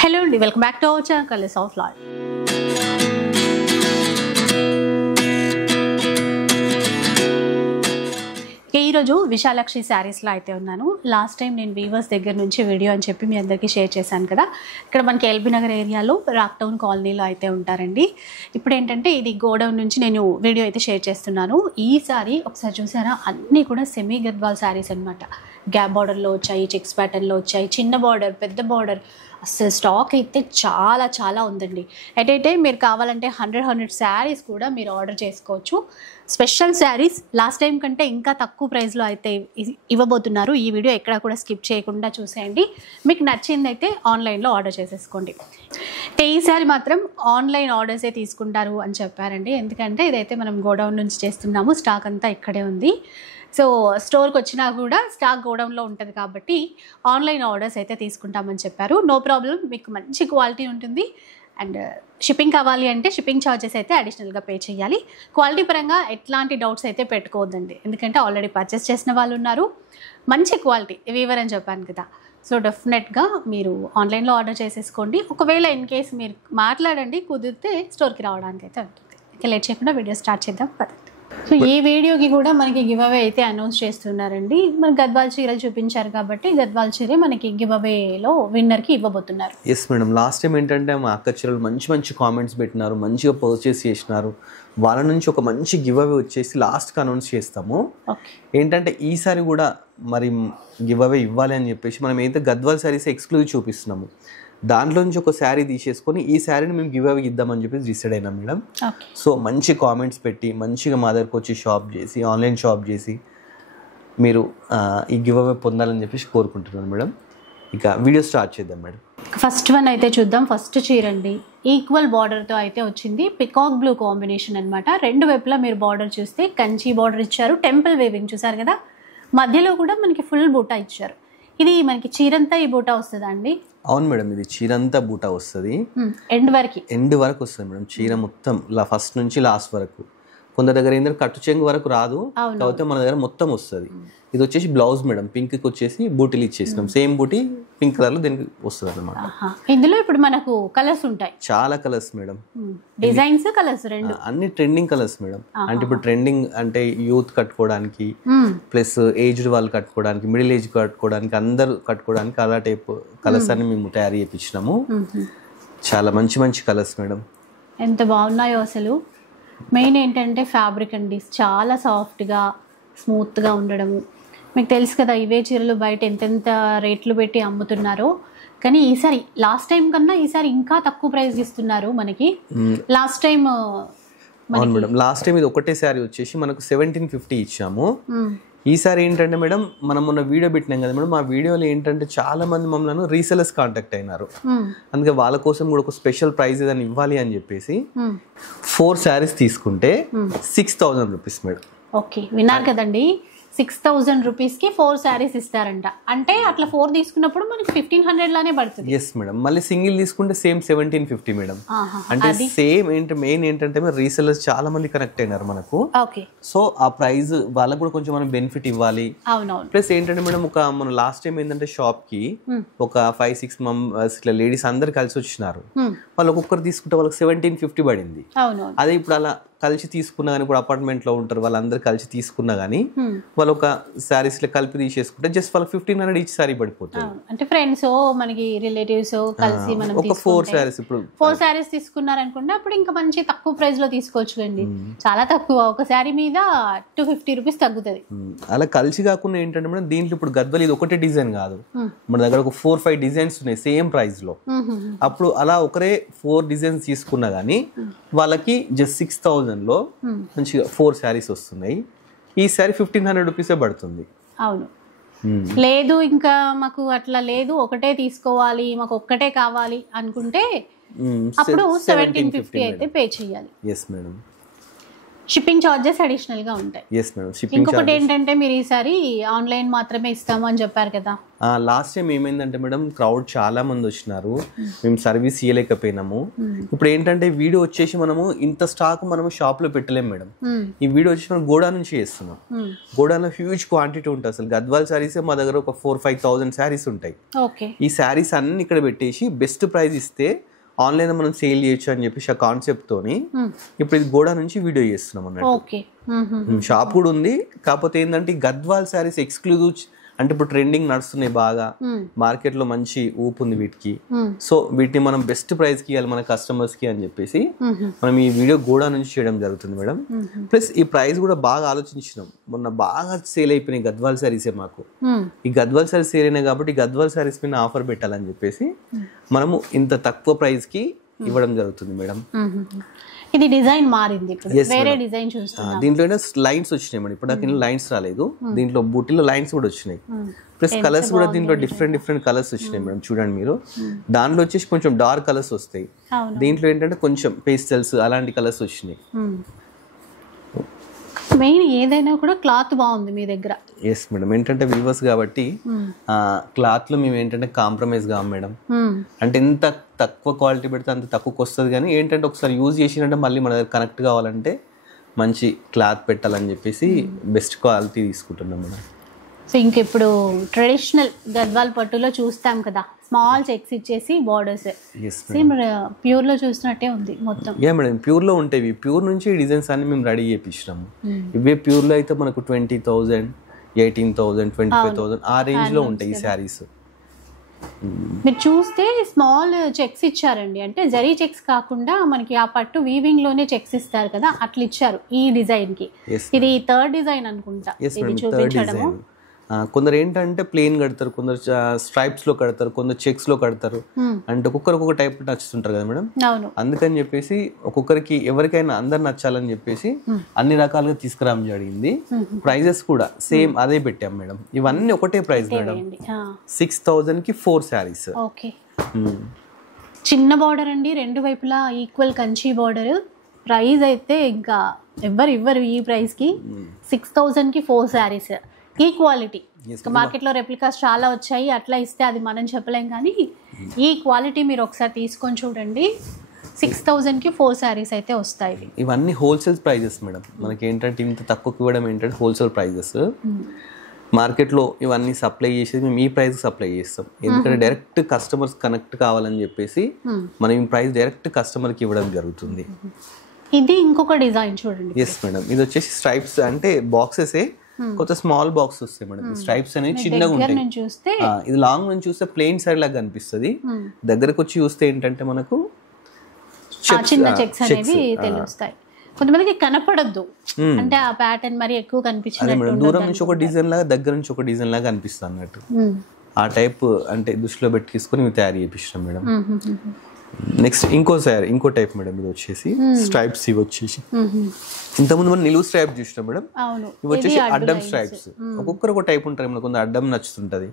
Hello and welcome back to our channel Colors of Life. ఈ రోజు విశాలాక్షి సారీస్ లో అయితే ఉన్నాను. లాస్ట్ టైం నేను వీవర్స్ దగ్గర నుంచి వీడియో అని చెప్పి మీ అందరికీ షేర్ చేశాను కదా. ఇక్కడ మనకి ఎల్బీ నగర్ ఏరియాలో రాక్ టౌన్ కాలనీలో అయితే ఉంటారండి. ఇప్పుడు ఏంటంటే ఇది గోడౌన్ నుంచి నేను వీడియో అయితే షేర్ చేస్తున్నాను. ఈ సారీ ఒకసారి చూసారా, అన్నీ కూడా సెమీ గద్వాల్ సారీస్ అనమాట. గ్యాప్ బార్డర్లో వచ్చాయి, చెక్స్ ప్యాటర్న్లో వచ్చాయి, చిన్న బార్డర్, పెద్ద బార్డర్. అసలు స్టాక్ అయితే చాలా చాలా ఉందండి. ఎటైతే మీరు కావాలంటే 100 శారీస్ కూడా మీరు ఆర్డర్ చేసుకోవచ్చు. స్పెషల్ శారీస్ లాస్ట్ టైం కంటే ఇంకా తక్కువ ప్రైస్లో అయితే ఇవ్వబోతున్నారు. ఈ వీడియో ఎక్కడ కూడా స్కిప్ చేయకుండా చూసేయండి. మీకు నచ్చింది అయితే ఆన్లైన్లో ఆర్డర్ చేసేసుకోండి. ఈసారి మాత్రం ఆన్లైన్ ఆర్డర్సే తీసుకుంటారు అని చెప్పారండి. ఎందుకంటే ఇదైతే మనం గోడౌన్ నుంచి చేస్తున్నాము, స్టాక్ అంతా ఇక్కడే ఉంది. సో స్టోర్కి వచ్చినా కూడా స్టాక్ గోడౌన్లో ఉంటుంది కాబట్టి ఆన్లైన్ ఆర్డర్స్ అయితే తీసుకుంటామని చెప్పారు. నో ప్రాబ్లం, మీకు మంచి క్వాలిటీ ఉంటుంది. అండ్ షిప్పింగ్ కావాలి అంటే షిప్పింగ్ ఛార్జెస్ అయితే అడిషనల్గా పే చేయాలి. క్వాలిటీ పరంగా ఎట్లాంటి డౌట్స్ అయితే పెట్టుకోవద్దండి, ఎందుకంటే ఆల్రెడీ పర్చేస్ చేసిన వాళ్ళు ఉన్నారు. మంచి క్వాలిటీ వీవర్ అని చెప్పాను కదా. సో డెఫినెట్గా మీరు ఆన్లైన్లో ఆర్డర్ చేసేసుకోండి. ఒకవేళ ఇన్ కేస్ మీరు మాట్లాడండి, కుదిరితే స్టోర్కి రావడానికి అయితే ఉంటుంది. ఇంకా లేట్ చేయకుండా వీడియో స్టార్ట్ చేద్దాం పదండి. సో ఈ వీడియోకి కూడా మనకి గివ్ అవే అయితే అనౌన్స్ చేస్తున్నారండి. మన గద్వాల్ చీరలు చూపించారు కాబట్టి గద్వాల్ చీరే మనకి గివ్ అవేలో విన్నర్కి ఇవ్వబోతున్నారు. ఎస్ మేడం, లాస్ట్ టైం ఏంటంటే మా అక్క చీరలు మంచి మంచి కామెంట్స్ పెట్టినారు, మంచిగా పర్చేస్ చేసినారు. వాళ్ళ నుంచి ఒక మంచి గివ్ అవే వచ్చేసి లాస్ట్కి అనౌన్స్ చేస్తాము. ఏంటంటే ఈసారి కూడా మరి గివ్ అవే ఇవ్వాలి అని చెప్పేసి మనం అయితే గద్వాల్ శారీస్ ఎక్స్క్లూజివ్ చూపిస్తున్నాము. దాంట్లో నుంచి ఒక శారీ తీసేసుకొని ఈ శారీని మేము గివ్ అవే ఇద్దామని చెప్పి డిసైడ్ అయినాం మేడం. సో మంచి కామెంట్స్ పెట్టి మంచిగా మా దగ్గరకు వచ్చి షాప్ చేసి, ఆన్లైన్ షాప్ చేసి మీరు ఈ గివ్ అవే పొందాలని చెప్పేసి కోరుకుంటున్నాను మేడం. ఇక వీడియో స్టార్ట్ చేద్దాం మేడం. ఫస్ట్ వన్ అయితే చూద్దాం. ఫస్ట్ చీర అండి, ఈక్వల్ బార్డర్తో అయితే వచ్చింది. పికాక్ బ్లూ కాంబినేషన్ అనమాట. రెండు వైపులా మీరు బార్డర్ చూస్తే కంచి బార్డర్ ఇచ్చారు, టెంపుల్ వేవింగ్ చూసారు కదా. మధ్యలో కూడా మనకి ఫుల్ బూటా ఇచ్చారు. ఇది మనకి చీరంతా ఈ బూటా వస్తుందా అండి? అవును మేడం, ఇది చీరంతా బూటా వస్తుంది. ఎండ్ వరకు వస్తుంది మేడం. చీర మొత్తం ఫస్ట్ నుంచి లాస్ట్ వరకు. కొందరి దగ్గర ఏంటంటే కట్టు చెంగు వరకు రాదు, కాకపోతే మన దగ్గర మొత్తం వస్తుంది. ఇది వచ్చేసి బ్లౌజ్ మేడం, పింక్ కి వచ్చేసి బూటీలు ఇచ్చేసినాం. సేమ్ బూటీ పింక్ కలర్ లో దీనికి వస్తుంది అనమాట. ఇందులో ఇప్పుడు మనకు కలర్స్ ఉంటాయి, చాలా కలర్స్ మేడం. డిజైన్స్ కలర్స్ రెండు అన్ని ట్రెండింగ్ కలర్స్ మేడం. అంటే ఇప్పుడు ట్రెండింగ్ అంటే యూత్ కట్టుకోవడానికి, ప్లస్ ఏజ్డ్ వాళ్ళు కట్టుకోవడానికి, మిడిల్ ఏజ్ కట్టుకోవడానికి, అందరు కట్టుకోవడానికి అలా టైప్ కలర్స్ అన్ని మేము తయారు చేయించినాము. చాలా మంచి మంచి కలర్స్ మేడం. ఎంత బాగున్నాయో అసలు. మెయిన్ ఏంటంటే ఫ్యాబ్రిక్ అండి, చాలా సాఫ్ట్గా స్మూత్గా ఉండడము. మీకు తెలుసు కదా, ఇవే చీరలు బయట ఎంతెంత రేట్లు పెట్టి అమ్ముతున్నారో. కానీ ఈసారి లాస్ట్ టైం కన్నా ఈసారి ఇంకా తక్కువ ప్రైస్ ఇస్తున్నారు మనకి. లాస్ట్ టైం అవును మేడం, లాస్ట్ టైం ఇది ఒకటే శారీ వచ్చేసి మనకు 1750 ఇచ్చాము. ఈసారి ఏంటంటే మేడం, మనం మొన్న వీడియో పెట్టినాం కదా మేడం, ఆ వీడియోలో ఏంటంటే చాలా మంది మమ్మల్ని రీసెలర్స్ కాంటాక్ట్ అయినారు. అందుకే వాళ్ళ కోసం కూడా ఒక స్పెషల్ ప్రైజ్ ఏదైనా ఇవ్వాలి అని చెప్పేసి 4 శారీస్ తీసుకుంటే 6000 రూపీస్ మేడం. ఓకే, విన్నారు కదండి, 6000 రూపీస్కి 4 శారీస్ ఇస్తారంట. అంటే అట్లా 4 తీసుకున్నప్పుడు మనకి 1500 లానే పడుతుంది. Yes madam. మళ్ళీ సింగిల్ తీసుకుంటే సేమ్ 1750 మేడం. అంటే సేమ్ మెయిన్ ఏంటంటే రీసెలర్స్ చాలా మంది కనెక్ట్ అయినారు మనకు. సో ఆ ప్రైస్ వాళ్ళకు కూడా కొంచెం మనం బెనిఫిట్ ఇవ్వాలి. ప్లస్ ఏంటంటే మేడం, మన లాస్ట్ టైం ఏంటంటే షాప్ కి ఒక 5-6 మెంబర్స్ ఇట్లా లేడీస్ అందరు కలిసి వచ్చినారు. వాళ్ళు ఒక్కొక్కరు తీసుకుంటే వాళ్ళకి 1750 పడింది. అదే ఇప్పుడు అలా కలిసి తీసుకున్నా కానీ, ఇప్పుడు అపార్ట్మెంట్ లో ఉంటారు వాళ్ళందరూ కలిసి తీసుకున్నా కానీ వాళ్ళు ఒక శారీస్ కలిపి తీసేసుకుంటే జస్ట్ వాళ్ళకి 1500 ఈచ్ శారీ పడిపోతుంది. అంటే ఫ్రెండ్స్ మనకి రిలేటివ్స్ కలిసి మనం ఒక 4 శారీస్ ఇప్పుడు 4 శారీస్ తీసుకున్నారనుకుంటే అప్పుడు ఇంకా మంచి తక్కువ ప్రైస్ లో తీసుకోవచ్చు అండి. చాలా తక్కువ, ఒక శారీ మీద 250 రూపీస్ తగ్గుతుంది. అలా కలిసి కాకుండా ఏంటంటే మేడం, దీంట్లో ఇప్పుడు గద్వాల్ ఇది ఒకటే డిజైన్ కాదు, మన దగ్గర ఒక 4-5 డిజైన్స్ ఉన్నాయి సేమ్ ప్రైస్ లో. అప్పుడు అలా ఒకరే 4 డిజైన్స్ తీసుకున్నా గానీ వాళ్ళకి జస్ట్ 6000 లో మంచిగా 4 శారీస్ వస్తున్నాయి. ఈ శారీ 1500 రూపీసే పడుతుంది. అవును, లేదు ఇంకా మాకు అట్లా లేదు, ఒకటే తీసుకోవాలి, మాకు ఒక్కటే కావాలి అనుకుంటే అప్పుడు 1750 అయితే పే చేయాలి. Yes madam. Shipping charges additional గా ఉంటాయి. Yes madam. షిప్పింగ్ ఇంకొకటి ఏంటంటే మీరు ఈసారి ఆన్లైన్ మాత్రమే ఇస్తాము అని చెప్పారు కదా. లాస్ట్ టైం ఏమైందంటే మేడం క్రౌడ్ చాలా మంది వచ్చినారు, మేము సర్వీస్ ఇవ్వలేకపోయినాము. ఇప్పుడు ఏంటంటే వీడియో వచ్చేసి మనము ఇంత స్టాక్ మనము షాప్ లో పెట్టలేము మేడం. ఈ వీడియో వచ్చి మనం గోడా నుంచి చేస్తున్నాం. గోడాలో హ్యూజ్ క్వాంటిటీ ఉంటుంది. అసలు గద్వాల్ శారీస్ మా దగ్గర ఒక 4-5,000 శారీస్ ఉంటాయి. ఈ శారీస్ అన్ని ఇక్కడ పెట్టేసి బెస్ట్ ప్రైస్ ఇస్తే ఆన్లైన్ మనం సేల్ చేయొచ్చు అని చెప్పేసి ఆ కాన్సెప్ట్ తోని ఇప్పుడు ఇది గోడా నుంచి వీడియో చేస్తున్నాం అన్నట్టు. షాప్ కూడా ఉంది, కాకపోతే ఏంటంటే గద్వాల్ శారీస్ ఎక్స్క్లూజివ్ అంటే ఇప్పుడు ట్రెండింగ్ నడుస్తున్నాయి బాగా, మార్కెట్ లో మంచి ఊపు ఉంది వీటికి. సో వీటిని మనం బెస్ట్ ప్రైస్ కి ఇవ్వాలి మన కస్టమర్స్ కి అని చెప్పేసి మనం ఈ వీడియో గోడా నుంచి చేయడం జరుగుతుంది మేడం. ప్లస్ ఈ ప్రైస్ కూడా బాగా ఆలోచించినాం. మొన్న బాగా సేల్ అయిపోయినాయి గద్వాల్ శారీసే మాకు. ఈ గద్వాల్ శారీస్ సేల్ అయినాయి కాబట్టి గద్వాల్ శారీస్ మీద ఆఫర్ పెట్టాలని చెప్పేసి మనము ఇంత తక్కువ ప్రైస్ కి ఇవ్వడం జరుగుతుంది మేడం. ఇది డిజైన్ మారింది, వేరే డిజైన్ చూస్తున్నాం. దీంట్లో లైన్స్ వచ్చినాయి మేడం. ఇప్పుడు నాకు లైన్స్ రాలేదు, దీంట్లో బూటీలో లైన్స్ కూడా వచ్చినాయి. ప్లస్ కలర్స్ కూడా దీంట్లో డిఫరెంట్ కలర్స్ వచ్చినాయి మేడం. చూడండి మీరు, దాంట్లో వచ్చేసి కొంచెం డార్క్ కలర్స్ వస్తాయి, దీంట్లో ఏంటంటే కొంచెం పేస్టల్స్ అలాంటి కలర్స్ వచ్చినాయి. మెయిన్ ఏదైనా కూడా క్లాత్ బాగుంది మీ దగ్గర. Yes madam. ఏంటంటే వీవర్స్ కాబట్టి క్లాత్ లో మేము ఏంటంటే కాంప్రమైజ్ కాము మేడం. అంటే ఎంత తక్కువ క్వాలిటీ పెడితే అంత తక్కువకి వస్తుంది, కానీ ఏంటంటే ఒకసారి యూజ్ చేసినంటే మళ్ళీ మన దగ్గర కనెక్ట్ కావాలంటే మంచి క్లాత్ పెట్టాలని చెప్పేసి బెస్ట్ క్వాలిటీ తీసుకుంటున్నాం మేడం. సో ఇంకెప్పుడు ట్రెడిషనల్ గద్వాల్ పట్టులో చూస్తాం కదా, స్మాల్ చెక్స్ ఇచ్చేసి బార్డర్స్ సేమ్ ప్యూర్ లో చూసినట్టే ఉంది మొత్తం. మేడం ప్యూర్ లో ఉంటాయి. ప్యూర్ నుంచి డిజైన్స్ అన్ని మేము రెడీ చేయించినాము. ఇవే ప్యూర్ లో అయితే మనకు 20,000, 18,000, 25,000 ఆ రేంజ్ లో ఉంటాయి ఈ శారీస్. మీరు చూస్తే స్మాల్ చెక్స్ ఇచ్చారండి, అంటే జరీ చెక్స్ కాకుండా మనకి ఆ పట్టు వీవింగ్ లోనే చెక్స్ ఇస్తారు కదా, అట్లా ఇచ్చారు ఈ డిజైన్ కి. ఇది థర్డ్ డిజైన్ అనుకుంటా ఇది చూపించడము. కొందరు ఏంటంటే ప్లెయిన్ కడతారు, కొందరు స్ట్రైప్స్ లో కడతారు, కొందరు చెక్స్ లో కడతారు. అంటే ఒక్కొక్క టైప్ నచ్చుతుంటారు కదా మేడం. అందుకని చెప్పేసి ఒక్కొక్కరికి ఎవరికైనా అందరు నచ్చాలని చెప్పేసి అన్ని రకాలుగా తీసుకురావడం జరిగింది. ప్రైజెస్ కూడా సేమ్ అదే పెట్టాం మేడం. ఇవన్నీ ఒకటే ప్రైస్ మేడం. 6,000 కి 4 శారీస్. చిన్న బార్డర్ అండి, రెండు వైపులా ఈక్వల్ కంచి బార్డర్. ప్రైస్ అయితే ఇంకా ఇవ్వరు ఈ ప్రైస్ కి. 6,000 కి 4 శారీస్. ఈ క్వాలిటీ మార్కెట్లో రెప్లికాస్ చాలా వచ్చాయి, అట్లా ఇస్తే అది మనం చెప్పలేం, కానీ ఈ క్వాలిటీ మీరు ఒకసారి తీసుకొని చూడండి. 6,000 కి 4 శారీస్ అయితే వస్తాయి. ఇవన్నీ హోల్సేల్ ప్రైజెస్ మేడం. మనకి ఏంటంటే ఇంత తక్కువకి ఇవ్వడం ఏంటంటే హోల్సేల్ ప్రైజెస్. మార్కెట్లో ఇవన్నీ సప్లై చేసేది మేము ఈ ప్రైస్ సప్లై చేస్తాం, ఎందుకంటే డైరెక్ట్ కస్టమర్స్ కనెక్ట్ కావాలని చెప్పేసి మనం ఈ ప్రైస్ డైరెక్ట్ కస్టమర్కి ఇవ్వడం జరుగుతుంది. ఇది ఇంకొక డిజైన్ చూడండి. Yes madam. ఇది వచ్చేసి స్ట్రైప్స్ అంటే బాక్సెస్, కొత్త స్మాల్ బాక్స్ వస్తాయి మేడం. స్ట్రైప్స్ అనేవి చిన్నగా ఉంటాయి. ఇది లాంగ్ నుంచి చూస్తే ప్లెయిన్ సైడ్ లాగా కనిపిస్తుంది, దగ్గరకు వచ్చి చూస్తే ఏంటంటే మనకు చిన్న చెక్స్ అనేవి తెలుస్తాయి. కొంతమందికి కనపడద్దు, అంటే ఆ ప్యాటర్న్ మరి ఎక్కువ కనిపించినట్టు, దూరం నుంచి ఒక డిజైన్ లాగా దగ్గర నుంచి ఒక డిజైన్ లాగా కనిపిస్తుంది అన్నట్టు. ఆ టైప్ అంటే దృష్టిలో పెట్టి తీసుకొని మేము తయారు చేపిస్తాం మేడం. నెక్స్ట్ ఇంకో టైప్ మేడం. ఇది వచ్చేసి స్ట్రైప్స్. ఇవి వచ్చేసి ఇంతకుముందు మనం నిలువు స్ట్రైప్ చూసినాం మేడం. ఇవి వచ్చేసి అడ్డం స్ట్రైప్స్. ఒక్కొక్కరు ఒక టైప్ ఉంటారు మేడం, కొంత అడ్డం నచ్చుతుంటది,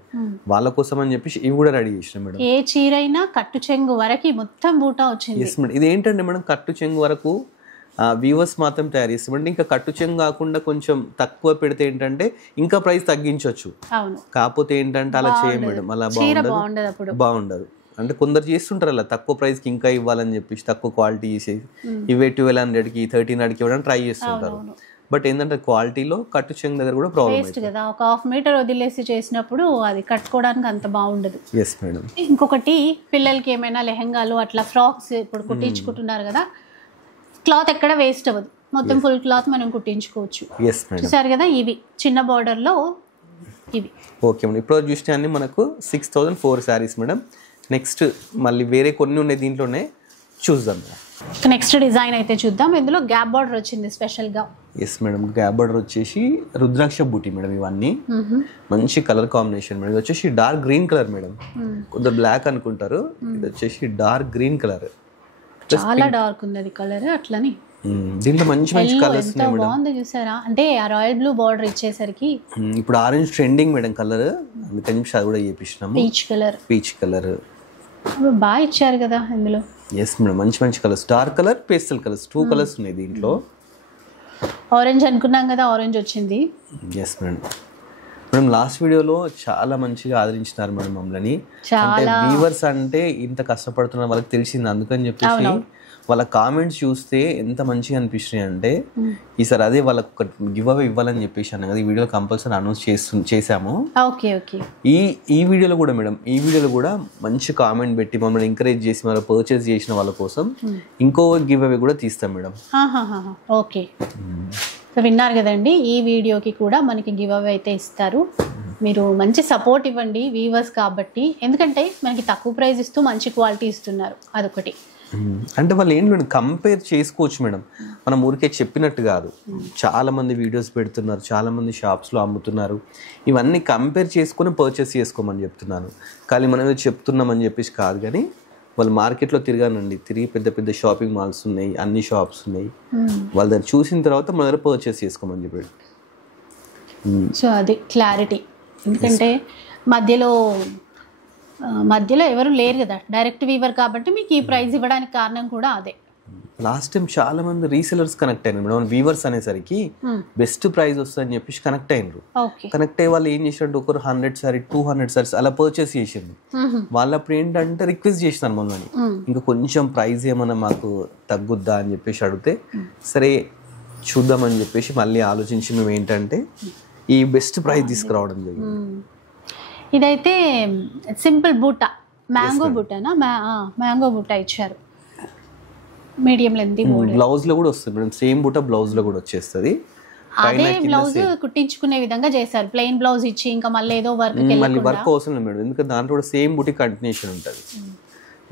వాళ్ళ కోసం అని చెప్పేసి ఇవి కూడా రెడీ చేసినాం మేడం. ఏ చీర అయినా కట్టు చెంగు వరకు మొత్తం బూటా వచ్చింది. Yes madam. ఇది ఏంటంటే మేడం కట్టు చెంగు వరకు వీవర్స్ మాత్రం తయారు చేస్తామంటే, ఇంకా కట్టు చెంగు కాకుండా కొంచెం తక్కువ పెడితే ఏంటంటే ఇంకా ప్రైస్ తగ్గించవచ్చు. కాకపోతే ఏంటంటే అలా చేయం మేడం, అలా బాగుండదు. అంటే కొందరు చేస్తుంటారు అలా తక్కువ ప్రైస్ కి ఇంకా ఇవ్వాలని చెప్పేసి తక్కువ క్వాలిటీ చేసేసి ఇవే 1,200 కి 1,300 కి ఇవ్వడానికి ట్రై చేస్తుంటారు. బట్ ఏంటంటే క్వాలిటీలో కట్టు చెంగు దగ్గర కూడా ప్రాబ్లం కదా, ఒక 1/2 మీటర్ వదిలేసి చేసినప్పుడు అది కట్టుకోవడానికి అంత బాగుండదు. Yes madam. ఇంకొకటి పిల్లలకి ఏమైనా లెహంగాలు అట్లా ఫ్రాక్స్ ఇప్పుడు కుట్టించుకుంటున్నారు కదా, క్లాత్ ఎక్కడ వేస్ట్ అవ్వదు, మొత్తం ఫుల్ క్లాత్ మనం కుట్టించుకోవచ్చు. చూసారు కదా, ఇవి చిన్న బార్డర్ లో ఇవి. Okay madam. ఇప్పుడు చూస్తే అన్ని మనకు 6,000 4 శారీస్ మేడం. నెక్స్ట్ మళ్ళీ వేరే కొన్ని ఉన్నాయి దీంట్లోనే, చూద్దాం. నెక్స్ట్ డిజైన్ అయితే చూద్దాం. ఇందులో గ్యాప్ బార్డర్ వచ్చింది స్పెషల్ గా. Yes madam. గ్యాప్ బార్డర్ వచ్చేసి రుద్రాక్ష బూటీ మేడం. ఇవన్నీ మంచి కలర్ కాంబినేషన్ మేడం. ఇది వచ్చేసి డార్క్ గ్రీన్ కలర్ మేడం, కొందరు బ్లాక్ అనుకుంటారు, ఇది వచ్చేసి డార్క్ గ్రీన్ కలర్, చాలా డార్క్ ఉంది కలర్. అట్లని దీంట్లో మంచి కలర్స్ బాగుంది చూసారా, అంటే ఆ రాయల్ బ్లూ బార్డర్ ఇచ్చేసరికి ఇప్పుడు ఆరెంజ్ ట్రెండింగ్ మేడం కలర్, అందుకని అది కూడా చేపిస్తున్నాము. పీచ్ కలర్ బాగా ఇచ్చారు కదా ఇందులో. Yes madam. మంచి colours, dark colour, pastel colours, 2 colours ఉన్నాయి దీంట్లో. ఆరెంజ్ అనుకున్నాం కదా, ఆరెంజ్ వచ్చింది. Yes madam. మేడం లాస్ట్ వీడియోలో చాలా మంచిగా ఆదరించినారు మేడం మమ్మల్ని. అంటే వ్యూవర్స్ అంటే ఇంత కష్టపడుతున్న వాళ్ళకి తెలిసింది, అందుకని చెప్పేసి వాళ్ళ కామెంట్స్ చూస్తే ఎంత మంచిగా అనిపిస్తున్నాయి అంటే ఈసారి అదే వాళ్ళకి ఒక గివ్ అవే ఇవ్వాలని చెప్పేసి అన్న కదా, ఈ వీడియో కంపల్సరీ అనౌన్స్ చేసాము. ఈ వీడియోలో కూడా మేడం, ఈ వీడియోలో కూడా మంచి కామెంట్ పెట్టి మమ్మల్ని ఎంకరేజ్ చేసి మనం పర్చేస్ చేసిన వాళ్ళ కోసం ఇంకో గివ్ అవే కూడా తీస్తాం మేడం. ఓకే, సో విన్నారు కదండి, ఈ వీడియోకి కూడా మనకి గివ్ అవే అయితే ఇస్తారు. మీరు మంచి సపోర్ట్ ఇవ్వండి వ్యూవర్స్ కాబట్టి, ఎందుకంటే మనకి తక్కువ ప్రైస్ ఇస్తూ మంచి క్వాలిటీ ఇస్తున్నారు, అదొకటి. అంటే వాళ్ళు ఏంటి మేడం, కంపేర్ చేసుకోవచ్చు మేడం, మనం ఊరికే చెప్పినట్టు కాదు. చాలా మంది వీడియోస్ పెడుతున్నారు, చాలా మంది షాప్స్లో అమ్ముతున్నారు, ఇవన్నీ కంపేర్ చేసుకొని పర్చేస్ చేసుకోమని చెప్తున్నాను. కానీ మనం ఏదో చెప్తున్నామని చెప్పేసి కాదు, కానీ వాళ్ళు మార్కెట్లో తిరిగానండి, తిరిగి పెద్ద పెద్ద షాపింగ్ మాల్స్ ఉన్నాయి, అన్ని షాప్స్ ఉన్నాయి, వాళ్ళ దగ్గర చూసిన తర్వాత మన దగ్గర పర్చేస్ చేసుకోమని చెప్పాడు. సో అది క్లారిటీ, ఎందుకంటే మధ్యలో ఎవరు లేరు కదా, డైరెక్ట్ వీవర్ కాబట్టి మీకు ఈ ప్రైస్ ఇవ్వడానికి కారణం కూడా అదే. లాస్ట్ టైం చాలా మంది రీసెలర్స్ కనెక్ట్ అయినారు మేడం, వీవర్స్ అనేసరికి బెస్ట్ ప్రైస్ వస్తుందని చెప్పేసి కనెక్ట్ అయినారు. కనెక్ట్ అయ్యే వాళ్ళు ఏం చేసినట్టు ఒకరు 100 సారీ 200 సారీస్ అలా పర్చేస్ చేసింది. వాళ్ళప్పుడు ఏంటంటే రిక్వెస్ట్ చేసినారు మమ్మల్ని, ఇంకా కొంచెం ప్రైస్ ఏమన్నా మాకు తగ్గుద్దా అని చెప్పేసి అడిగితే సరే చూద్దామని చెప్పేసి మళ్ళీ ఆలోచించి మేము ఏంటంటే ఈ బెస్ట్ ప్రైస్ తీసుకురావడం జరిగింది. ఇదైతే సింపుల్ బూటా, మ్యాంగో బూటానా, మ్యాంగో బూటా ఇచ్చారు, మీడియం లెంత్. బ్లౌజ్ లో కూడా వస్తుంది మేడం, సేమ్ బూటా బ్లౌజ్ లో కూడా వచ్చేస్తుంది. అదే బ్లౌజ్ కుట్టించుకునే విధంగా చేశారు, ప్లెయిన్ బ్లౌజ్ ఇచ్చి ఇంకా మళ్ళీ ఏదో వర్క్ అవసరం లేదు మేడం, ఎందుకంటే దాంట్లో కూడా సేమ్ బూటీ కంటిన్యూషన్ ఉంటుంది.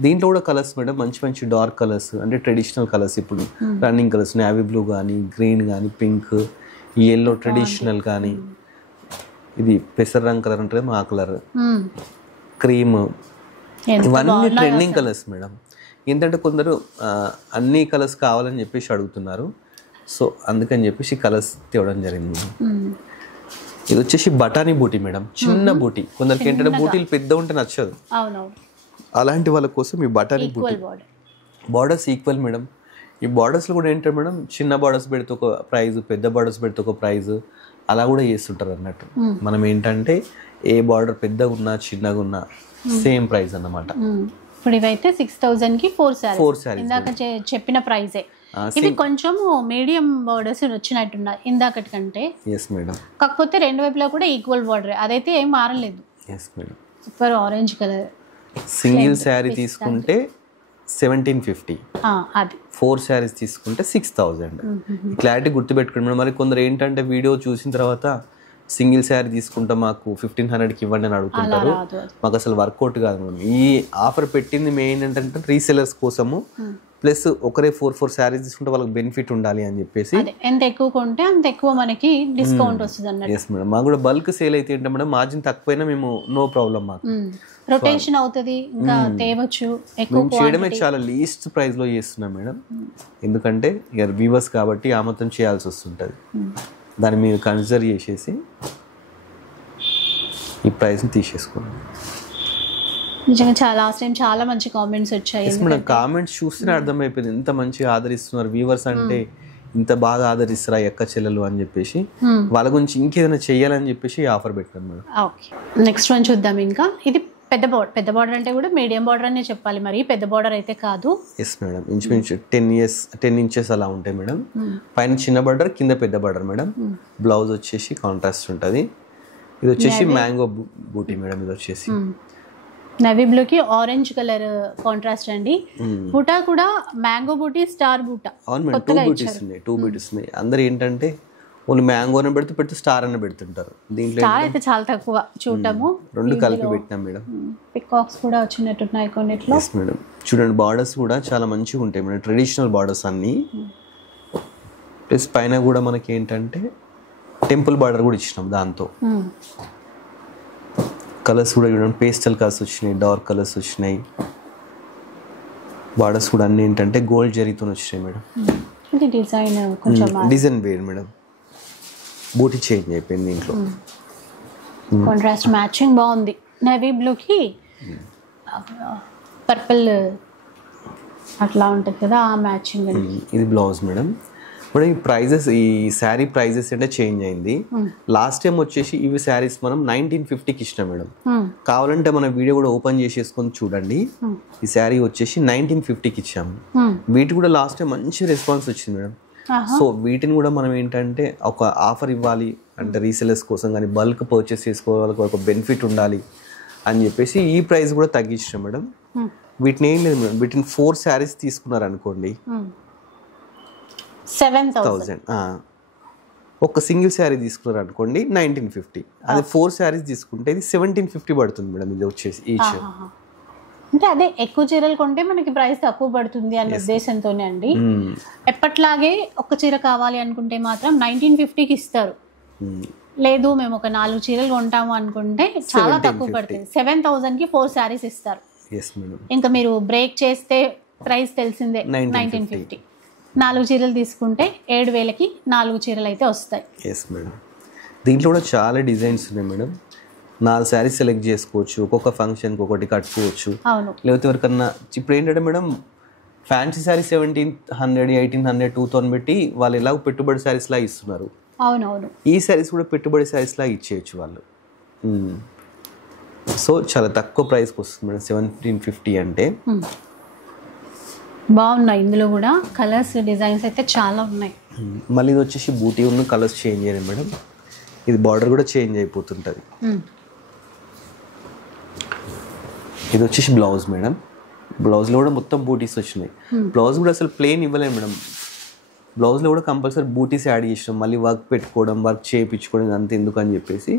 దీంట్లో కూడా కలర్స్ మేడం, మంచి మంచి డార్క్ కలర్స్, అంటే ట్రెడిషనల్ కలర్స్, ఇప్పుడు రన్నింగ్ కలర్స్, నేవీ బ్లూ కానీ, గ్రీన్ కానీ, పింక్, ఎల్లో ట్రెడిషనల్ కానీ, ఇది పెసర రంగు కలర్ అంటే మా కలర్, క్రీమ్, ఇవన్నీ ట్రెండింగ్ కలర్స్ మేడం. ఏంటంటే కొందరు అన్ని కలర్స్ కావాలని చెప్పేసి అడుగుతున్నారు, సో అందుకని చెప్పేసి కలర్స్ తేవడం జరిగింది. ఇది వచ్చేసి బఠానీ బూటీ మేడం, చిన్న బూటీ. కొందరికి ఏంటంటే బూటీలు పెద్ద ఉంటే నచ్చదు, అలాంటి వాళ్ళ కోసం ఈ బఠానీ బూటీ. Borders equal madam. ఈ బార్డర్స్లో కూడా ఏంటంటే మేడం, చిన్న బార్డర్స్ పెడితే ఒక ప్రైజ్, పెద్ద బార్డర్స్ పెడితే ఒక ప్రైజ్, అలా కూడా చేస్తుంటారు అన్నట్టు. మనం ఏంటంటే ఏ బార్డర్ పెద్దగా ఉన్నా చిన్నగా ఉన్నా సేమ్ ప్రైస్ అన్నమాట. ఇప్పుడు ఇవైతే 6000 కి 4 సారీస్, ఇందాక చెప్పిన ప్రైజే. ఇవి కొంచెం మీడియం బార్డర్స్ వచ్చినట్టున్నారు ఇందాకటి కంటే. ఎస్ మేడం, కాకపోతే రెండు వైపులా కూడా ఈక్వల్ బార్డర్, అదైతే ఏం మారలేదు. Yes madam. Super orange colour. Single sari తీసుకుంటే 1750, అది 4 శారీస్ తీసుకుంటే 6000. క్లారిటీ గుర్తుపెట్టుకోండి మేడం. మరి కొందరు ఏంటంటే వీడియో చూసిన తర్వాత సింగిల్ శారీ తీసుకుంటా మాకు 1500కి ఇవ్వండి అని అడుగుతుంటారు, మాకు అసలు వర్కౌట్ కాదు మేడం. ఈ ఆఫర్ పెట్టింది మెయిన్ ఏంటంటే రీసెలర్స్ కోసము, ప్లస్ ఒకరే 4 శారీస్ తీసుకుంటే వాళ్ళకి బెనిఫిట్ ఉండాలి అని చెప్పేసి. ఎంత ఎక్కువ కొంటే అంత ఎక్కువ మనకి డిస్కౌంట్ వస్తుంది అన్నట్టు. ఎస్ మేడం, మాకు కూడా బల్క్ సేల్ అయితే ఏంటంటే మేడం మార్జిన్ తక్కువైనా మేము నో ప్రాబ్లం, మాకు రొటేషన్ అవుతుంది, ఇంకా తేవచ్చు. ఎక్కువ చేయడమే చాలా లీస్ట్ ప్రైస్ లో చేస్తున్నాం మేడం, ఎందుకంటే ఇక వ్యూవర్స్ కాబట్టి ఆ మొత్తం చేయాల్సి వస్తుంటుంది. దాన్ని మీరు కన్సిడర్ చేసేసి ఈ ప్రైస్ని తీసేసుకోండి. నిజంగా చాలా లాస్ట్ టైం చాలా మంచి కామెంట్స్ వచ్చాయి. మేడం కామెంట్స్ చూస్తేనే అర్థమైపోయింది ఎంత మంచిగా ఆదరిస్తున్నారు వ్యూవర్స్, అంటే ఇంత బాగా ఆదరిస్తారా ఎక్క చెల్లెలు అని చెప్పేసి. వాళ్ళ గురించి ఇంకేదైనా చెయ్యాలని చెప్పేసి ఆఫర్ పెట్టాను మేడం. ఓకే, నెక్స్ట్ వన్ చూద్దాం. ఇంకా ఇది పెద్ద బార్డర్ అంటే కూడా మీడియం బార్డర్ అనే చెప్పాలి, మరి పెద్ద బార్డర్ అయితే కాదు. ఎస్ మేడం, ఇంచుమించు 10 ఇంచెస్ అలా ఉంటాయి మేడం. పైన చిన్న బార్డర్, కింద పెద్ద బార్డర్ మేడం. బ్లౌజ్ వచ్చేసి కాంట్రాస్ట్ ఉంటుంది. ఇది వచ్చేసి మ్యాంగో బూటీ మేడం. ఇది వచ్చేసి నేవీ బ్లూ కి ఆరెంజ్ కలర్ కాంట్రాస్ట్ అండి. బూటా కూడా మ్యాంగో బూటీ, స్టార్ బూటా. అవును మేడం, 2 బూటీస్ ఉన్నాయి, 2 బూటీస్ ఉన్నాయి. అందరు ఏంటంటే ఓన్లీ మ్యాంగో అని పెడితే స్టార్ అని పెడుతుంటారు. దీంట్లో అయితే చాలా తక్కువ చూడటము, 2 కలిపి పెట్టినాం మేడం. పికాక్స్ కూడా వచ్చినట్టున్నాయి కొన్నిట్లో. ఎస్ మేడం, చూడండి బార్డర్స్ కూడా చాలా మంచిగా ఉంటాయి మేడం, ట్రెడిషనల్ బార్డర్స్ అన్నీ. ప్లస్ పైన కూడా మనకి ఏంటంటే టెంపుల్ బార్డర్ కూడా ఇచ్చినాం దాంతో. కలర్స్ కూడా చూడండి, పేస్టల్ కలర్స్ వచ్చినాయి, డార్క్ కలర్స్ వచ్చినాయి. బార్డర్స్ కూడా అన్ని ఏంటంటే గోల్డ్ జరీతో వచ్చినాయి మేడం. ఇది డిజైన్ కొంచెం డిజైన్ వేరు మేడం, బూటీ చేంజ్ అయిపోయింది దీంట్లో. కాంట్రాస్ట్ మ్యాచింగ్ బాగుంది. నేవీ బ్లూకి పర్పుల్ అట్లా ఉంటుంది కదా, ఆ మ్యాచింగ్. ఇది బ్లౌజ్ మేడం. ఇప్పుడు ఈ ప్రైజెస్ ఈ శారీ ప్రైజెస్ అంటే చేంజ్ అయింది. లాస్ట్ టైం వచ్చేసి ఇవి శారీస్ మనం 1950కి ఇచ్చినాం మేడం. కావాలంటే మన వీడియో కూడా ఓపెన్ చేసేసుకొని చూడండి. ఈ శారీ వచ్చేసి 1950కి ఇచ్చాము. వీటి కూడా లాస్ట్ టైం మంచి రెస్పాన్స్ వచ్చింది మేడం. సో వీటిని కూడా మనం ఏంటంటే ఒక ఆఫర్ ఇవ్వాలి అంటే రీసెలర్స్ కోసం కానీ బల్క్ పర్చేస్ చేసుకోవాలి, ఒక బెనిఫిట్ ఉండాలి అని చెప్పేసి ఈ ప్రైస్ కూడా తగ్గించాం మేడం. వీటిని ఏం లేదు మేడం, వీటిని 4 శారీస్ తీసుకున్నారు అనుకోండి 7,000. ఒక సింగిల్ శారీ తీసుకున్నారు అనుకోండి 1950. అదే 4 శారీస్ తీసుకుంటే ఇది 1750 పడుతుంది మేడం. ఇది వచ్చేసి ఈచ్. అంటే అదే ఎక్కువ చీరలు కొంటే మనకి ప్రైస్ తక్కువ పడుతుంది అనే ఉద్దేశంతోనే అండి. ఎప్పట్లాగే ఒక చీర కావాలి అనుకుంటే మాత్రం 1950కి ఇస్తారు. లేదు మేము ఒక 4 చీరలు కొంటాము అనుకుంటే చాలా తక్కువ పడుతుంది. 7,000కి 4 శారీస్ ఇస్తారు. ఇంకా మీరు బ్రేక్ చేస్తే ప్రైస్ తెలిసిందే 1950. 4 చీరలు తీసుకుంటే 7,000కి 4 చీరలు అయితే వస్తాయి. Yes madam. దీంట్లో కూడా చాలా డిజైన్స్ ఉన్నాయి మేడం. 4 శారీస్ సెలెక్ట్ చేసుకోవచ్చు, ఒక్కొక్క ఫంక్షన్కి ఒకటి కట్టుకోవచ్చు. లేకపోతే ఎవరికన్నా ఇప్పుడు ఏంటంటే మేడం ఫ్యాన్సీ శారీ 1,700, 1,800, 2,000 పెట్టి వాళ్ళు ఎలాగో పెట్టుబడి శారీస్ లాగా ఇస్తున్నారు. అవునవును. ఈ శారీస్ కూడా పెట్టుబడి శారీస్ లాగా ఇచ్చేయచ్చు వాళ్ళు. సో చాలా తక్కువ ప్రైస్కి వస్తుంది మేడం 1750 అంటే. బాగున్నాయి. ఇందులో కూడా కలర్స్ డిజైన్స్ అయితే చాలా ఉన్నాయి. మళ్ళీ ఇది వచ్చేసి బూటీ ఉన్న కలర్స్ చేంజ్ అయ్యాయి మేడం. ఇది బార్డర్ కూడా చేంజ్ అయిపోతుంటుంది. ఇది వచ్చేసి బ్లౌజ్ మేడం. బ్లౌజ్లో కూడా మొత్తం బూటీస్ వచ్చినాయి. బ్లౌజ్ కూడా అసలు ప్లెయిన్ ఇవ్వలేము మేడం. బ్లౌజ్లో కూడా కంపల్సరీ బూటీస్ యాడ్ చేసినాం. మళ్ళీ వర్క్ పెట్టుకోవడం, వర్క్ చేయించుకోవడం అంత ఎందుకు అని చెప్పేసి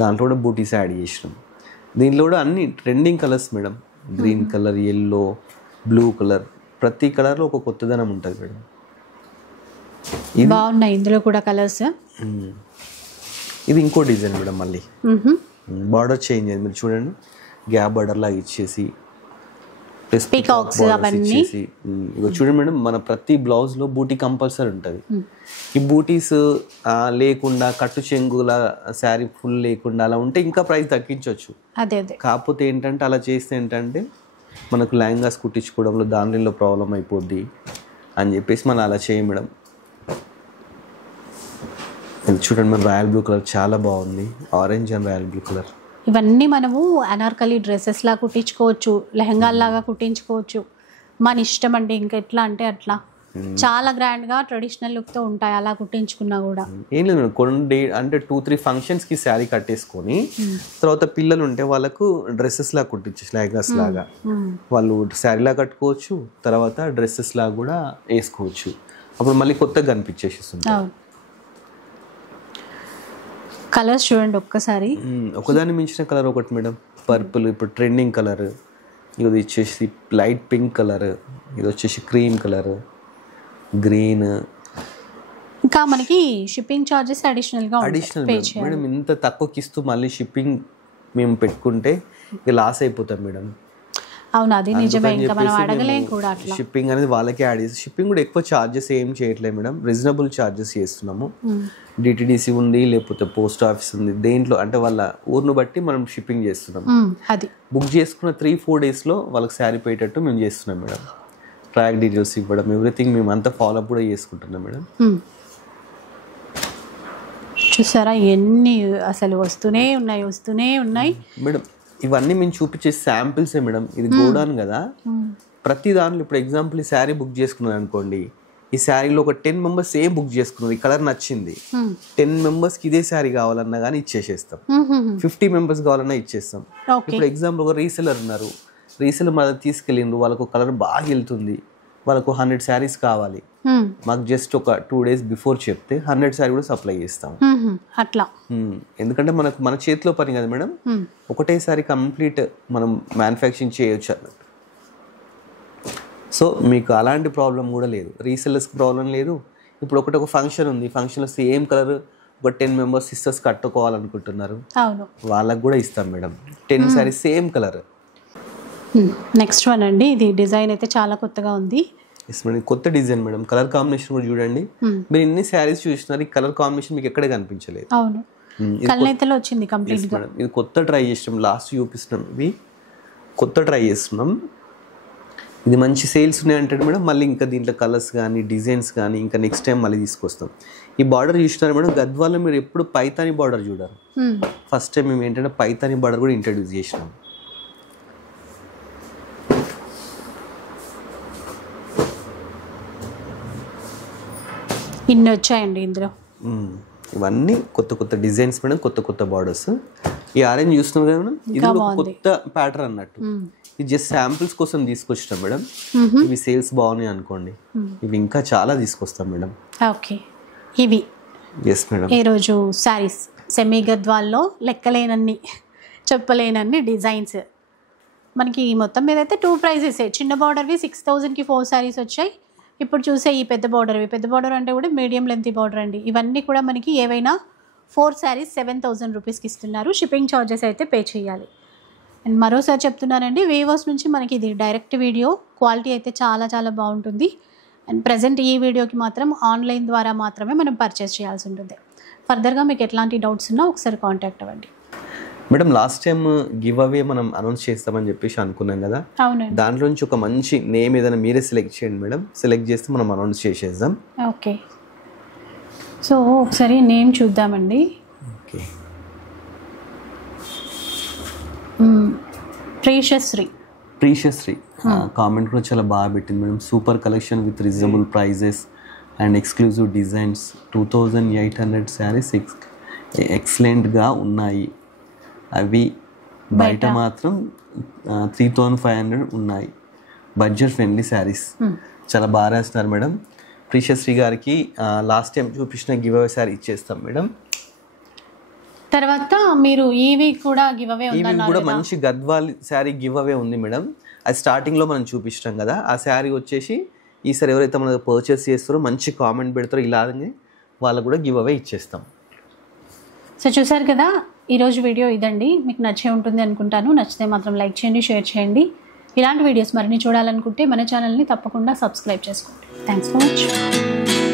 దాంట్లో కూడా బూటీస్ యాడ్ చేసినాం. దీంట్లో కూడా అన్ని trending colours madam. Green colour, yellow, blue colour, ప్రతి కలర్లో ఒక కొత్తదనం ఉంటుంది మేడం. బాగున్నాయి ఇందులో కూడా కలర్స్. ఇది ఇంకో డిజైన్ మేడం. మళ్ళీ బార్డర్ చేంజ్ అయింది మీరు చూడండి. గ్యాప్ బార్డర్ లాగా ఇచ్చేసి పీకాక్స్ అవన్నీ ఇగో చూడండి మేడం. మన ప్రతి బ్లౌజ్ లో బూటీ కంపల్సరీ ఉంటుంది. ఈ బూటీస్ లేకుండా కట్టు చెంగుల శారీ ఫుల్ లేకుండా అలా ఉంటే ఇంకా ప్రైస్ తగ్గించవచ్చు. కాకపోతే ఏంటంటే అలా చేస్తే ఏంటంటే మనకు లెహంగాస్ కుట్టించుకోవడంలో దానిలో ప్రాబ్లం అయిపోద్ది అని చెప్పేసి మనం అలా చేయం మేడం. ఇది చూడండి మన రాయల్ బ్లూ కలర్ చాలా బాగుంది. Orange and royal blue colour. ఇవన్నీ మనము అనార్కలి డ్రెస్సెస్ లాగా కుట్టించుకోవచ్చు, లెహంగాల్లాగా కుట్టించుకోవచ్చు. మన ఇష్టం అండి. ఇంకా ఎట్లా అంటే అట్లా చాలా గ్రాండ్ గా ట్రెడిషనల్ లుక్ తో ఉంటాయి అలా కుట్టించుకున్నా కూడా. ఏం లేదు కొన్ని అంటే 2-3 ఫంక్షన్స్ కి శారీ కట్టేసుకొని తర్వాత పిల్లలు ఉంటే వాళ్ళకు డ్రెస్సెస్ లాగా కుట్టించేసి లెహంగాస్ లాగా వాళ్ళు శారీలా కట్టుకోవచ్చు. తర్వాత డ్రెస్సెస్ లాగా కూడా వేసుకోవచ్చు. అప్పుడు మళ్ళీ కొత్తగా కనిపించేస్తుంది. కలర్స్ చూడండి ఒక్కసారి. ఒకదాన్ని మించిన కలర్ ఒకటి మేడం. పర్పుల్ ఇప్పుడు ట్రెండింగ్ కలర్. ఇది వచ్చేసి లైట్ పింక్ కలర్. ఇది వచ్చేసి క్రీమ్ కలర్, గ్రీన్. ఇంకా మనకి షిప్పింగ్ చార్జెస్ అడిషనల్ మేడం. ఇంత తక్కువకి ఇస్తూ మళ్ళీ షిప్పింగ్ మేము పెట్టుకుంటే ఇక లాస్ అయిపోతాం మేడం. అవును, అది నిజమే. ఇంకా మనం అడగలేం కూడా. అట్లా షిప్పింగ్ అనేది వాళ్ళకే యాడ్ చేసి షిప్పింగ్ కూడా ఎక్కువ చార్జెస్ ఏం చేయట్లేదు మేడం. రీజనబుల్ చార్జెస్ చేస్తున్నాము. డిటిడిసి ఉంది, లేకపోతే పోస్ట్ ఆఫీస్ ఉంది. దేంట్లో అంటే వాళ్ళ ఊరును బట్టి మనం షిప్పింగ్ చేస్తున్నాం. అది బుక్ చేసుకున్న 3-4 డేస్లో వాళ్ళకి శారీ పోయేటట్టు మేము చేస్తున్నాం మేడం. ట్రాక్ డీటెయిల్స్ ఇవ్వడం, ఎవ్రీథింగ్ మేము అంతా ఫాలో అప్ కూడా చేసుకుంటున్నాం మేడం. చూసారా ఎన్ని అసలు వస్తూనే ఉన్నాయి మేడం. ఇవన్నీ మేము చూపించే శాంపిల్సే మేడం. ఇది గోడాన్ కదా. ప్రతి దాంట్లో ఇప్పుడు ఎగ్జాంపుల్ ఈ శారీ బుక్ చేసుకున్నాను అనుకోండి. ఈ శారీలో ఒక 10 మెంబర్స్ ఏం బుక్ చేసుకున్నారు, ఈ కలర్ నచ్చింది, 10 మెంబర్స్కి ఇదే శారీ కావాలన్నా కానీ ఇచ్చేసేస్తాం. 50 మెంబర్స్ కావాలన్నా ఇచ్చేస్తాం. ఇప్పుడు ఎగ్జాంపుల్ ఒక రీసెలర్ ఉన్నారు. రీసెలర్ మన తీసుకెళ్ళిండ్రు, వాళ్ళకు కలర్ బాగా వెళ్తుంది, వాళ్ళకు 100 శారీస్ కావాలి. మాకు జస్ట్ ఒక 2 days బిఫోర్ చెప్తే 100 శారీ కూడా సప్లై చేస్తాం అట్లా. ఎందుకంటే మనకు మన చేతిలో పని కదా మేడం. ఒకటేసారి కంప్లీట్ మనం మ్యానుఫ్యాక్చరింగ్ చేయొచ్చు అన్నట్టు. సో మీకు అలాంటి ప్రాబ్లం కూడా లేదు. రీసెల్లర్స్కి ప్రాబ్లం లేదు. ఇప్పుడు ఒక ఫంక్షన్ ఉంది, ఫంక్షన్లో సేమ్ కలర్ ఒక 10 members సిస్టర్స్ కట్టుకోవాలనుకుంటున్నారు, వాళ్ళకు కూడా ఇస్తాం madam. 10 saris same colour. Next one అండి. ఇది డిజైన్ అయితే చాలా కొత్తగా ఉంది. కొత్త డిజైన్ మేడం. కలర్ కాంబినేషన్ కూడా చూడండి. మీరు ఎన్ని శారీస్ చూసినారు, ఈ కలర్ కాంబినేషన్ మీకు ఎక్కడ కనిపించలేదు. అవును, కలనేతలో వచ్చింది కంప్లీట్ గా. ఇది కొత్త ట్రై చేస్తున్నాం. లాస్ట్ చూపిస్తున్నాం. ఇవి కొత్త ట్రై చేస్తున్నాం. ఇది మంచి సేల్స్ ఉన్నాయంటే మేడం మళ్ళీ ఇంకా దీంట్లో కలర్స్ కానీ డిజైన్స్ కానీ ఇంకా నెక్స్ట్ టైం మళ్ళీ తీసుకొస్తాం. ఈ బార్డర్ చూస్తున్నారు మేడం, గద్వాల్లో మీరు ఎప్పుడు పైతాని బార్డర్ చూడరు. ఫస్ట్ టైం మేము ఏంటంటే పైతాని బార్డర్ కూడా ఇంట్రడ్యూస్ చేసినాం. ఇన్ని వచ్చాయండి ఇందులో. ఇవన్నీ కొత్త కొత్త డిజైన్స్ మేడం, కొత్త కొత్త బార్డర్స్. ఈ ఆరెంజ్ చూస్తున్నాం కదా మేడం, ఇది ఒక కొత్త ప్యాటర్న్ అన్నట్టు. ఇది జస్ట్ శాంపిల్స్ కోసం తీసుకొచ్చినాం మేడం. ఇవి సేల్స్ బాగున్నాయి అనుకోండి, ఇవి ఇంకా చాలా తీసుకొస్తాం మేడం. ఓకే, ఇవి ఎస్ మేడం. ఈరోజు శారీస్ సెమీ గద్వాల్లో లెక్కలేనన్ని చెప్పలేనన్ని డిజైన్స్ మనకి మొత్తం మీద అయితే 2 ప్రైజెస్. చిన్న బార్డర్వి 6,000కి 4 శారీస్ వచ్చాయి. ఇప్పుడు చూసే ఈ పెద్ద బార్డర్ అంటే కూడా మీడియం లెంత్ బార్డర్ అండి. ఇవన్నీ కూడా మనకి ఏవైనా 4 శారీస్ 7,000 రూపీస్కి ఇస్తున్నారు. షిప్పింగ్ ఛార్జెస్ అయితే పే చేయాలి. అండ్ మరోసారి చెప్తున్నానండి, వీవర్స్ నుంచి మనకి ఇది డైరెక్ట్ వీడియో, క్వాలిటీ అయితే చాలా చాలా బాగుంటుంది. అండ్ ప్రజెంట్ ఈ వీడియోకి మాత్రం ఆన్లైన్ ద్వారా మాత్రమే మనం పర్చేస్ చేయాల్సి ఉంటుంది. ఫర్దర్గా మీకు ఎట్లాంటి డౌట్స్ ఉన్నా ఒకసారి కాంటాక్ట్ అవ్వండి. Madam last time give away మనం అనౌన్స్ చేస్తామని చెప్పేసి అనుకున్నాం కదా, అవునండి. దాంట్లో నుంచి ఒక మంచి నేమ్ ఏదైనా మీరే సెలెక్ట్ చేయండి మేడం. సెలెక్ట్ చేస్తే మనం అనౌన్స్ చేసేద్దాం. ఓకే, సో ఒకసారి నేమ్ చూద్దామండి. ఓకే, ప్రీషియస్శ్రీ కామెంట్ కూడా చాలా బాగా పెట్టింది madam. Super collection with reasonable prices and exclusive designs. 2,800 saris ఎక్సలెంట్గా ఉన్నాయి. అవి బయట మాత్రం 3,500 ఉన్నాయి. Budget friendly saris. చాలా బాగా రాస్తున్నారు మేడం. ప్రీషియస్శ్రీ గారికి లాస్ట్ టైం చూపించిన గివ్ అవే శారీ ఇచ్చేస్తాం మేడం. తర్వాత మీరు ఈ వీక్ కూడా గివ్ అవే కూడా మంచి గద్వాల్ శారీ గివ్ అవే ఉంది మేడం. అది స్టార్టింగ్లో మనం చూపించాం కదా, ఆ శారీ వచ్చేసి ఈసారి ఎవరైతే మనకు పర్చేస్ చేస్తారో మంచి కామెంట్ పెడతారో ఇలాగే వాళ్ళకు కూడా గివ్ అవే ఇచ్చేస్తాం. సో చూసారు కదా, ఈరోజు వీడియో ఇదండి. మీకు నచ్చే ఉంటుంది అనుకుంటాను. నచ్చితే మాత్రం లైక్ చేయండి, షేర్ చేయండి. ఇలాంటి వీడియోస్ మరిన్ని చూడాలనుకుంటే మన ఛానల్ని తప్పకుండా సబ్స్క్రైబ్ చేసుకోండి. Thanks for watching.